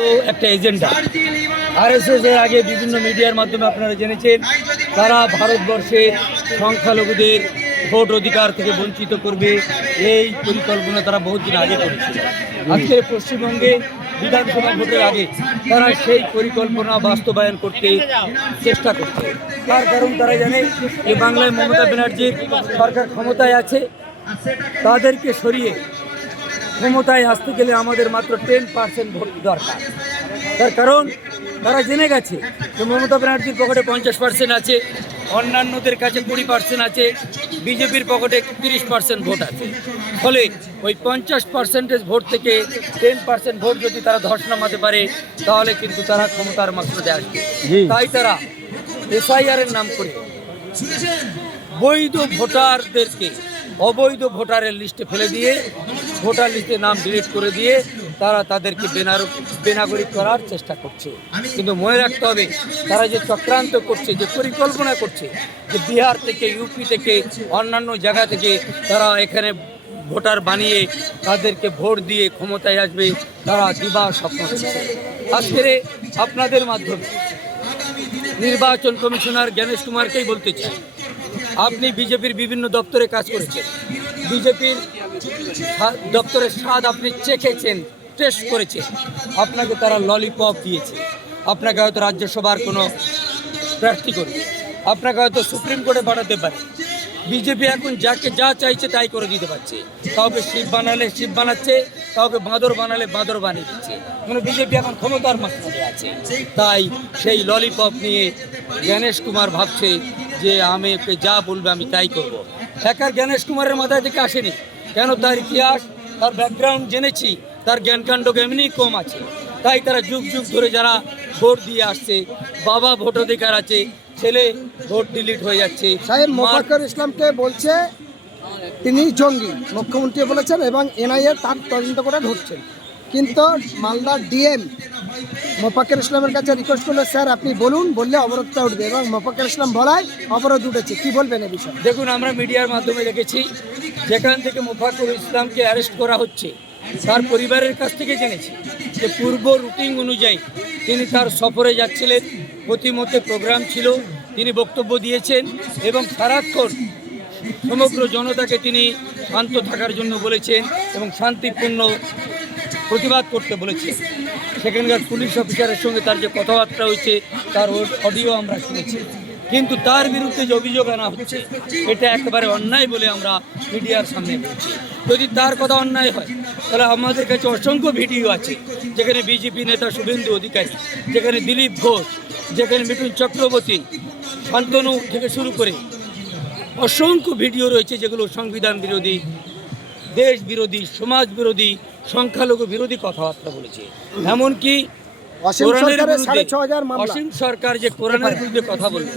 একটা agenda RSS এর আগে বিভিন্ন মিডিয়ার মাধ্যমে আপনারা জেনেছেন তারা ভারতবর্ষের সংখ্যালঘুদের ভোট অধিকার থেকে বঞ্চিত করবে এই পরিকল্পনা তারা বহুদিন আগে করেছিল। আজকে পশ্চিমবঙ্গে বিধানসভা ভোটের আগে তারা সেই পরিকল্পনা বাস্তবায়ন করতে চেষ্টা করছে। তার কারণ তারা জানে যে বাংলায় মমতা ব্যানার্জির সরকার ক্ষমতায় আছে, তাদেরকে সরিয়ে ক্ষমতায় আসতে গেলে আমাদের মাত্র 10% ভোট দরকার। তার কারণ তারা জেনে গেছে যে মমতা ব্যানার্জির পকেটে 50% আছে, অন্যান্যদের কাছে 20% আছে, বিজেপির পকেটে 30% ভোট আছে। ফলে ওই 50% ভোট থেকে 10% ভোট যদি তারা ধস নামাতে পারে তাহলে কিন্তু তারা ক্ষমতার মাত্রাতে আসবে। তাই তারা এসআইআর এর নাম করে বৈধ ভোটারদেরকে অবৈধ ভোটারের লিস্টে ফেলে দিয়ে ভোটার লিস্টে নাম ডিলিট করে দিয়ে তারা তাদেরকে বেনাগরিক করার চেষ্টা করছে। কিন্তু মনে রাখতে হবে তারা যে চক্রান্ত করছে, যে পরিকল্পনা করছে, যে বিহার থেকে ইউপি থেকে অন্যান্য জায়গা থেকে তারা এখানে ভোটার বানিয়ে তাদেরকে ভোট দিয়ে ক্ষমতায় আসবে, তারা দিবা স্বপ্ন দেখছে। আজকের আপনাদের মাধ্যমে নির্বাচন কমিশনার জ্ঞানেশ কুমারকেই বলতে চাই, আপনি বিজেপির বিভিন্ন দপ্তরে কাজ করেছেন, বিজেপির দপ্তরের স্বাদ আপনি চেখেছেন, টেস্ট করেছেন, আপনাকে তারা ললিপপ দিয়েছে, আপনাকে হয়তো রাজ্যসভার কোনো প্রার্থী করবে, আপনাকে হয়তো সুপ্রিম কোর্টে পাঠাতে পারে। বিজেপি এখন যাকে যা চাইছে তাই করে দিতে পারছে। কাউকে শিব বানালে শিব বানাচ্ছে, কাউকে বাঁদর বানালে বাঁদর বানিয়ে দিচ্ছে। মানে বিজেপি এখন ক্ষমতার মাত্রাতে আছে। তাই সেই ললিপপ নিয়ে জ্ঞানেশ কুমার ভাবছে যে আমি ওকে যা বলবে আমি তাই করব। একা জ্ঞানেশ কুমারের মাথায় থেকে আসেনি, কেন তার ইতিহাস, তার ব্যাকগ্রাউন্ড জেনেছি, তার জ্ঞানকাণ্ড এমনি কম আছে। তাই তারা যুগ যুগ ধরে যারা ভোট দিয়ে আসছে, বাবা ভোটাধিকার আছে, ছেলে ভোট ডিলিট হয়ে যাচ্ছে। সাহেব মোফাক্কর ইসলামকে বলছে তিনি জঙ্গি, মুখ্যমন্ত্রী বলেছেন, এবং এনআইএ তার তদন্ত করে ধরছেন। কিন্তু মালদার ডিএম মোফাক্কর ইসলামের কাছে রিকোয়েস্ট করলো, স্যার আপনি বলুন, বললে অবরোধটা উঠবে, এবং মোফাক্কর ইসলাম বলায় অবরোধ উঠেছে। কি বলবেন এ বিষয়ে? দেখুন, আমরা মিডিয়ার মাধ্যমে দেখেছি যেখান থেকে মোফাক্কর ইসলামকে অ্যারেস্ট করা হচ্ছে তার পরিবারের কাছ থেকে জেনেছি যে পূর্ব রুটিন অনুযায়ী তিনি তার সফরে যাচ্ছিলেন, প্রতিমধ্যে প্রোগ্রাম ছিল, তিনি বক্তব্য দিয়েছেন এবং সারাক্ষণ সমগ্র জনতাকে তিনি শান্ত থাকার জন্য বলেছেন এবং শান্তিপূর্ণ প্রতিবাদ করতে বলেছেন। সেখানকার পুলিশ অফিসারের সঙ্গে তার যে কথাবার্তা হয়েছে তার অডিও আমরা শুনেছি। কিন্তু তার বিরুদ্ধে যে অভিযোগ আনা হচ্ছে এটা একেবারে অন্যায় বলে আমরা মিডিয়ার সামনে বলছি। যদি তার কথা অন্যায় হয় তাহলে আমাদের কাছে অসংখ্য ভিডিও আছে, যেখানে বিজেপি নেতা শুভেন্দু অধিকারী, যেখানে দিলীপ ঘোষ, যেখানে মিঠুন চক্রবর্তী, শান্তনু থেকে শুরু করে অসংখ্য ভিডিও রয়েছে যেগুলো সংবিধান বিরোধী, দেশ বিরোধী, সমাজ বিরোধী, সংখ্যালঘু বিরোধী কথাবার্তা বলেছে। এমনকি অসীম সরকার যে কোরআনের বিরুদ্ধে কথা বলল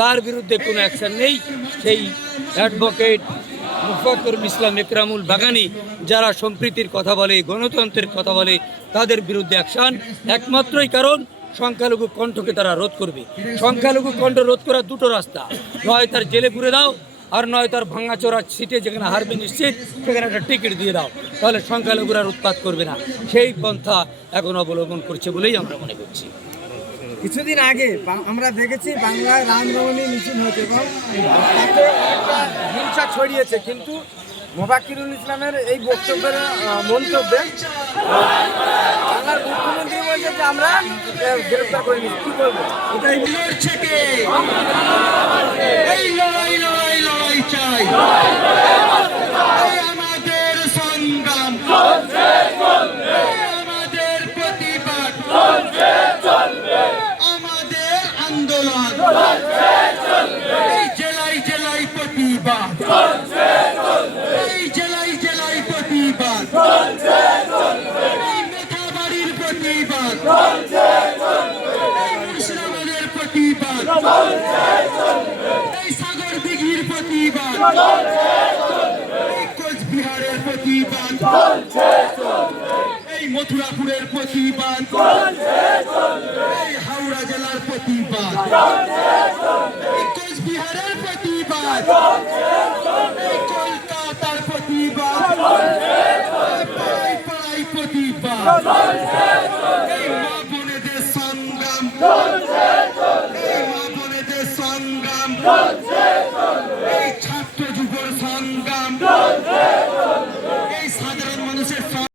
তার বিরুদ্ধে কোনো অ্যাকশন নেই। সেই অ্যাডভোকেট মুফাক্কর ইসলাম একরামুল বাগানি যারা সম্প্রীতির কথা বলে, গণতন্ত্রের কথা বলে, তাদের বিরুদ্ধে অ্যাকশন একমাত্রই কারণ সংখ্যালঘু কণ্ঠকে তারা রোধ করবে। সংখ্যালঘু কণ্ঠ রোধ করার দুটো রাস্তা, নয় তার জেলে পুরে দাও, আর নয় তার ভাঙাচোরা সিটে যেখানে হারবে নিশ্চিত সেখানে একটা টিকিট দিয়ে দাও, তাহলে সংখ্যালঘুরা উৎপাত করবে না। সেই পন্থা এখন অবলম্বন করছে বলেই আমরা মনে করছি। কিছুদিন আগে আমরা দেখেছি বাংলায় রামনবমী মিছিল হয়েছে এবং তাতে একটা হিংসা ছড়িয়েছে, কিন্তু মোফাক্কিরুল ইসলামের এই বক্তব্যের মন্তব্যে বাংলার মুখ্যমন্ত্রী বলছে যে আমরা গ্রেফতার করে নিচ্ছি। কি বলবো? এটাই এই লড়াই লড়াই লড়াই চাই, আমাদের সংগ্রাম, আমাদের প্রতিবাদ, আমাদের আন্দোলন, এই জেলায় জেলায় প্রতিবাদ, এই জেলায় জেলায় প্রতিবাদ, এই মেধাবাড়ির প্রতিবাদ, এই মুর্শিদাবাদের প্রতিবাদ, এই সাগর দিঘির প্রতিবাদ, এই কোচবিহারের প্রতিবাদ, এই মথুরাপুরের প্রতিবাদ, এই হাওড়া জেলার প্রতিবাদ, এই কোচবিহারের প্রতিবাদ, এই কলকাতার প্রতিবাদ, এই পাড়ায় প্রতিবাদ, এই চলছে